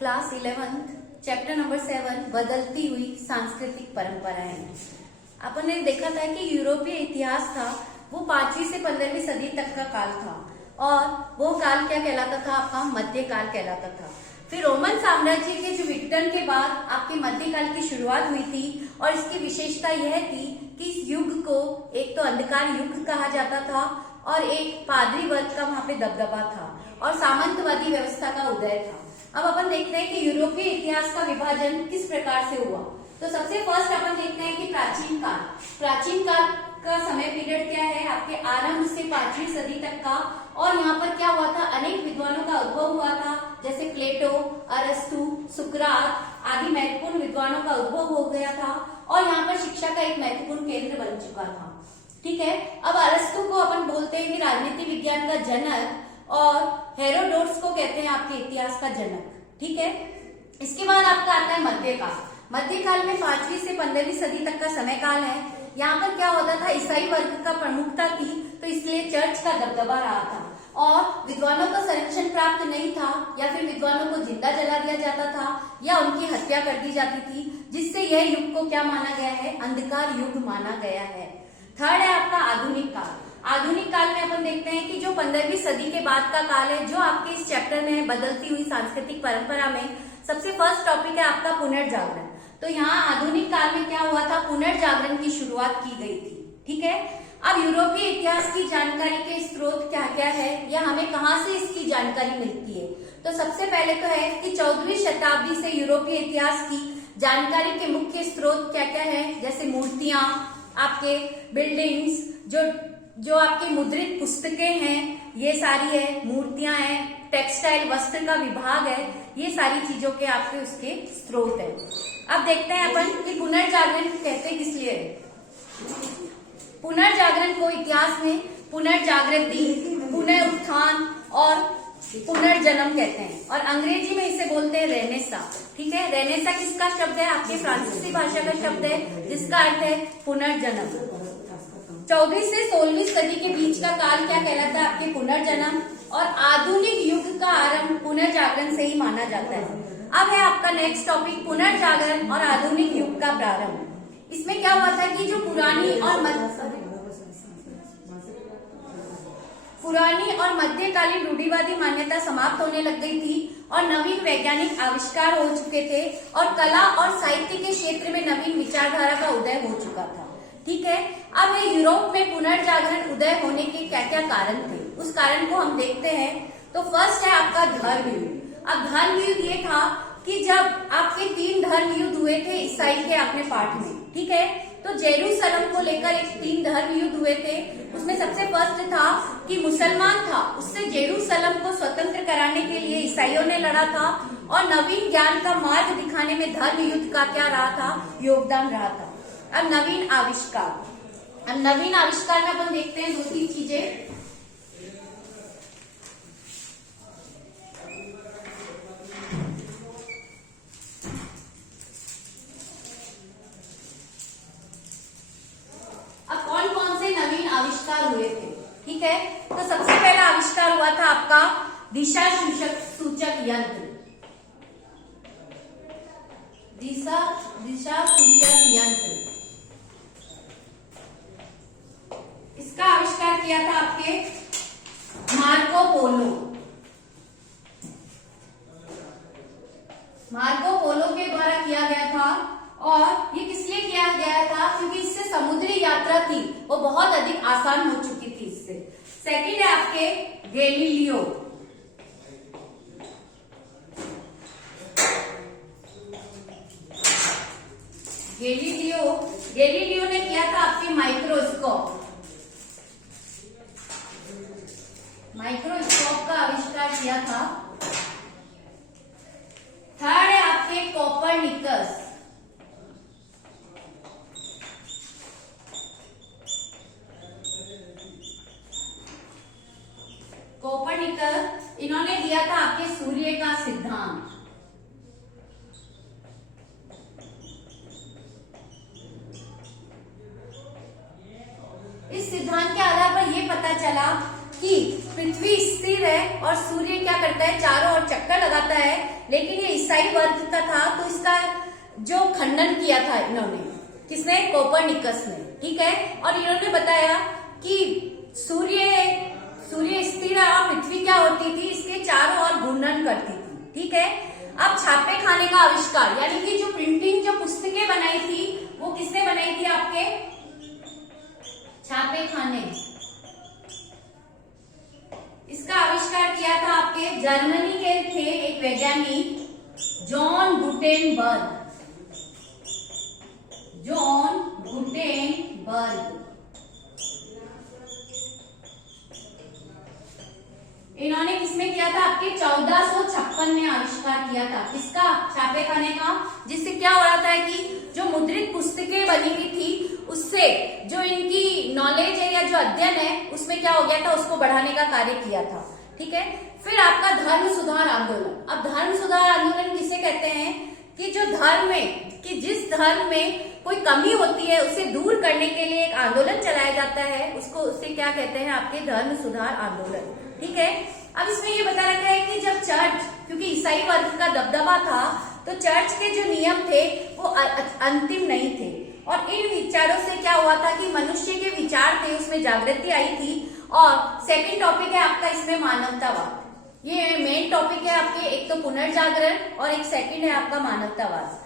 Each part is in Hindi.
क्लास 11th चैप्टर नंबर 7 बदलती हुई सांस्कृतिक परंपराएं। अपन ने देखा था कि यूरोपीय इतिहास था वो 5वीं से 15वीं सदी तक का काल था और वो काल क्या कहलाता था, आपका मध्यकाल कहलाता था। फिर रोमन साम्राज्य के जो विघटन के बाद आपके मध्यकाल की शुरुआत हुई थी और इसकी विशेषता यह थी कि इस युग को एक तो अंधकार युग कहा जाता था और एक पादरी वर्ग का वहां पे दबदबा था और सामंतवादी व्यवस्था का उदय था। अब अपन देखते हैं कि यूरोपीय इतिहास का विभाजन किस प्रकार से हुआ। तो सबसे फर्स्ट अपन देखते हैं कि प्राचीन काल का समय पीरियड क्या है, आपके आरंभ से 5वीं सदी तक का। और यहाँ पर क्या हुआ था, अनेक विद्वानों का उद्भव हुआ था, जैसे प्लेटो, अरस्तु, सुकरात आदि महत्वपूर्ण विद्वानों का उद्भव हो गया था और यहाँ पर शिक्षा का एक महत्वपूर्ण केंद्र बन चुका था। ठीक है, अब अरस्तु को अपन बोलते हैं कि राजनीति विज्ञान का जनक और हेरोडोटस को कहते हैं आपके इतिहास का जनक। ठीक है, इसके बाद आपका आता है मध्यकाल में 5वीं से 15वीं सदी तक का समय काल है। यहाँ पर क्या होता था, ईसाई वर्ग का प्रमुखता थी तो इसलिए चर्च का दबदबा रहा था और विद्वानों को संरक्षण प्राप्त नहीं था या फिर विद्वानों को जिंदा जला दिया जाता था या उनकी हत्या कर दी जाती थी, जिससे यह युग को क्या माना गया है, अंधकार युग माना गया है। थर्ड है आपका आधुनिक काल में अपन देखते हैं कि जो 15वीं सदी के बाद का काल है, जो आपके इस चैप्टर में है बदलती हुई सांस्कृतिक परंपरा में सबसे फर्स्ट टॉपिक है आपका पुनर्जागरण। तो यहाँ आधुनिक काल में क्या हुआ था, पुनर्जागरण की शुरुआत की गई थी। ठीक है, अब यूरोपीय इतिहास की जानकारी के स्रोत क्या क्या है या हमें कहाँ से इसकी जानकारी मिलती है। तो सबसे पहले तो है कि 14वीं शताब्दी से यूरोपीय इतिहास की जानकारी के मुख्य स्रोत क्या क्या है, जैसे मूर्तियां, आपके बिल्डिंग्स, जो आपके मुद्रित पुस्तकें हैं, ये सारी है, मूर्तियां हैं, टेक्सटाइल वस्त्र का विभाग है, ये सारी चीजों के आपके उसके स्रोत है। अब देखते हैं अपन कि पुनर्जागरण कहते किस लिए है। पुनर्जागरण को इतिहास में पुनर्जागृति, पुनरुत्थान और पुनर्जन्म कहते हैं और अंग्रेजी में इसे बोलते हैं रेनेसा। ठीक है, रेनेसा किसका शब्द है, आपके फ्रांसीसी भाषा का शब्द है जिसका अर्थ है पुनर्जन्म। 14वीं से 16वीं सदी के बीच का काल क्या कहलाता है, आपके पुनर्जन्म, और आधुनिक युग का आरंभ पुनर्जागरण से ही माना जाता है। अब है आपका नेक्स्ट टॉपिक पुनर्जागरण और आधुनिक युग का प्रारंभ। इसमें क्या हुआ था कि जो पुरानी और मध्यकालीन रूढ़िवादी मान्यता समाप्त होने लग गई थी और नवीन वैज्ञानिक आविष्कार हो चुके थे और कला और साहित्य के क्षेत्र में नवीन विचारधारा का उदय हो चुका था। ठीक है, अब यूरोप में पुनर्जागरण उदय होने के क्या क्या कारण थे, उस कारण को हम देखते हैं। तो फर्स्ट है आपका धर्म युद्ध। अब धर्म युद्ध ये था कि जब आपके 3 धर्म युद्ध हुए थे ईसाई के अपने पाठ में। ठीक है, तो जेरूसलम को लेकर एक 3 धर्म युद्ध हुए थे। उसमें सबसे फर्स्ट था कि मुसलमान था, उससे जेरूसलम को स्वतंत्र कराने के लिए ईसाइयों ने लड़ा था और नवीन ज्ञान का मार्ग दिखाने में धर्म युद्ध का क्या रहा था, योगदान रहा था। अब नवीन आविष्कार में अपन देखते हैं 2-3 चीजें। अब कौन कौन से नवीन आविष्कार हुए थे। ठीक है, तो सबसे पहला आविष्कार हुआ था आपका दिशा सूचक यंत्र। दिशा सूचक यंत्र, इसका आविष्कार किया था आपके मार्को पोलो के द्वारा किया गया था और ये किस लिए किया गया था, क्योंकि इससे समुद्री यात्रा थी वो बहुत अधिक आसान हो चुकी थी इससे। सेकंड है आपके गैलीलियो ने किया था आपके माइक्रोस्कोप का आविष्कार किया था। थर्ड है आपके कोपरनिकस। इन्होंने दिया था आपके सूर्य का सिद्धांत। इस सिद्धांत के आधार पर यह पता चला कि पृथ्वी स्थिर है और सूर्य क्या करता है, चारों ओर चक्कर लगाता है, लेकिन ये ईसाई वर्ग का था, तो इसका जो खंडन किया था इन्होंने, किसने, कोपरनिकस ने, ठीक है। और इन्होंने बताया कि सूर्य स्थिर है और पृथ्वी क्या होती थी, इसके चारों ओर घूर्णन करती थी, ठीक है। अब छापे खाने का आविष्कार, यानी कि जो प्रिंटिंग, जो पुस्तकें बनाई थी वो किसने बनाई थी, आपके छापे खाने, इसका आविष्कार किया था आपके जर्मनी के थे एक वैज्ञानिक जॉन गुटेनबर्ग। इन्होंने किसमें किया था, आपके 1456 में आविष्कार किया था, किसका, छापे खाने का। जिससे क्या हो रहा था कि जो मुद्रित पुस्तकें बनी हुई थी उससे जो इनकी नॉलेज है या जो अध्ययन है उसमें क्या हो गया था, उसको बढ़ाने का कार्य किया था, ठीक है। फिर आपका धर्म सुधार आंदोलन। अब धर्म सुधार आंदोलन किसे कहते हैं कि जो धर्म में, कि जिस धर्म में कोई कमी होती है उसे दूर करने के लिए एक आंदोलन चलाया जाता है, उसको, उससे क्या कहते हैं, आपके धर्म सुधार आंदोलन, ठीक है। अब इसमें ये बता रखा है कि जब चर्च, क्योंकि ईसाई वर्ग का दबदबा था, तो चर्च के जो नियम थे वो अंतिम नहीं थे, और इन विचारों से क्या हुआ था कि मनुष्य के विचार थे उसमें जागृति आई थी। और सेकंड टॉपिक है आपका इसमें मानवतावाद। ये मेन टॉपिक है आपके, एक तो पुनर्जागरण और एक सेकंड है आपका मानवतावाद।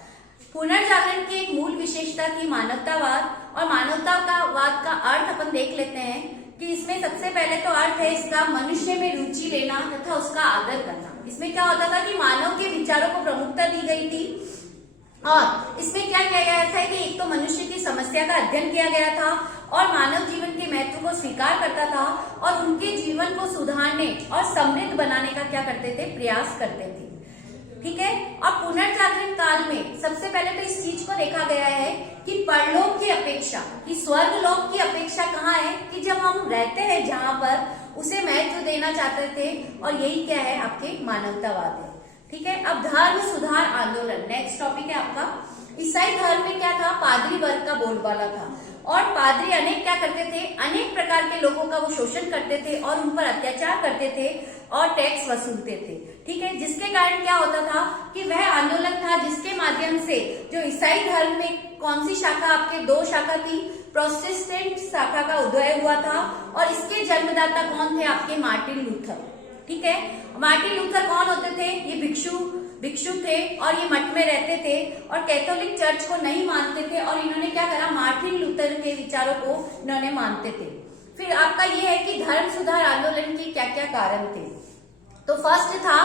पुनर्जागरण की एक मूल विशेषता थी मानवतावाद, और मानवतावाद का अर्थ अपन देख लेते हैं कि इसमें सबसे पहले तो अर्थ है इसका मनुष्य में रुचि लेना तथा उसका आदर करना। इसमें क्या होता था कि मानव के विचारों को प्रमुखता दी गई थी, और इसमें क्या किया गया था कि एक तो मनुष्य की समस्या का अध्ययन किया गया था और मानव जीवन के महत्व को स्वीकार करता था, और उनके जीवन को सुधारने और समृद्ध बनाने का क्या करते थे, प्रयास करते थे, ठीक है। और पुनर्जागरण काल में सबसे पहले तो इस चीज को देखा गया है कि परलोक की अपेक्षा, कि स्वर्ग लोक की अपेक्षा कहाँ है, कि जब हम रहते हैं जहां पर उसे महत्व देना चाहते थे, और यही क्या है, आपके मानवतावाद है, ठीक है। अब धर्म सुधार आंदोलन, नेक्स्ट टॉपिक है आपका। ईसाई धर्म में क्या था, पादरी वर्ग का बोलबाला था, और पादरी अनेक क्या करते थे, अनेक प्रकार के लोगों का वो शोषण करते थे और उन पर अत्याचार करते थे और टैक्स वसूलते थे, ठीक है। जिसके कारण क्या होता था कि वह आंदोलन था जिसके माध्यम से जो ईसाई धर्म में कौन सी शाखा, आपके दो शाखा थी, प्रोटेस्टेंट शाखा का उदय हुआ था, और इसके जन्मदाता कौन थे, आपके मार्टिन लूथर, ठीक है। मार्टिन लूथर कौन होते थे, ये भिक्षु थे, और ये मठ में रहते थे और कैथोलिक चर्च को नहीं मानते थे, और इन्होंने क्या करा, मार्टिन लूथर के विचारों को इन्होंने मानते थे। फिर आपका ये है कि धर्म सुधार आंदोलन के क्या क्या कारण थे। तो फर्स्ट था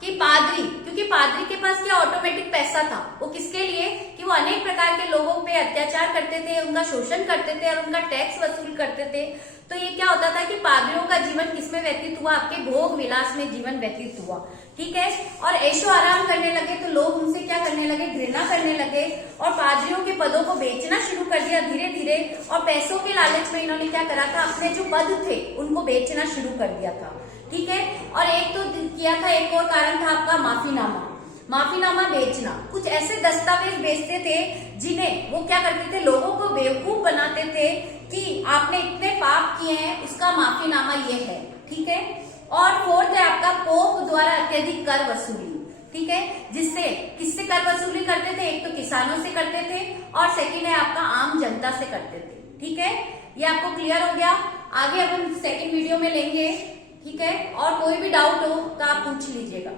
कि पादरी, क्योंकि पादरी के पास क्या ऑटोमेटिक पैसा था, वो किसके लिए, कि वो अनेक प्रकार के लोगों पे अत्याचार करते थे, उनका शोषण करते थे और उनका टैक्स वसूल करते थे। तो ये क्या होता था कि पादरियों का जीवन किसमें व्यतीत हुआ, आपके भोग विलास में जीवन व्यतीत हुआ, ठीक है। और ऐशो आराम करने लगे तो लोग उनसे क्या करने लगे, घृणा करने लगे, और पादरियों के पदों को बेचना शुरू कर दिया धीरे धीरे, और पैसों के लालच में इन्होंने क्या करा था, अपने जो पद थे उनको बेचना शुरू कर दिया था, ठीक है। और एक तो किया था, एक और कारण था आपका माफीनामा बेचना। कुछ ऐसे दस्तावेज बेचते थे जिन्हें वो क्या करते थे, लोगों को बेवकूफ बनाते थे कि आपने इतने पाप किए हैं, उसका माफीनामा ये है, ठीक है। और फोर्थ है आपका पोप द्वारा अत्यधिक कर वसूली, ठीक है। जिससे किससे कर वसूली करते थे, एक तो किसानों से करते थे, और सेकंड है आपका आम जनता से करते थे, ठीक है। ये आपको क्लियर हो गया। आगे अपन सेकंड वीडियो में लेंगे, ठीक है। और कोई भी डाउट हो तो आप पूछ लीजिएगा।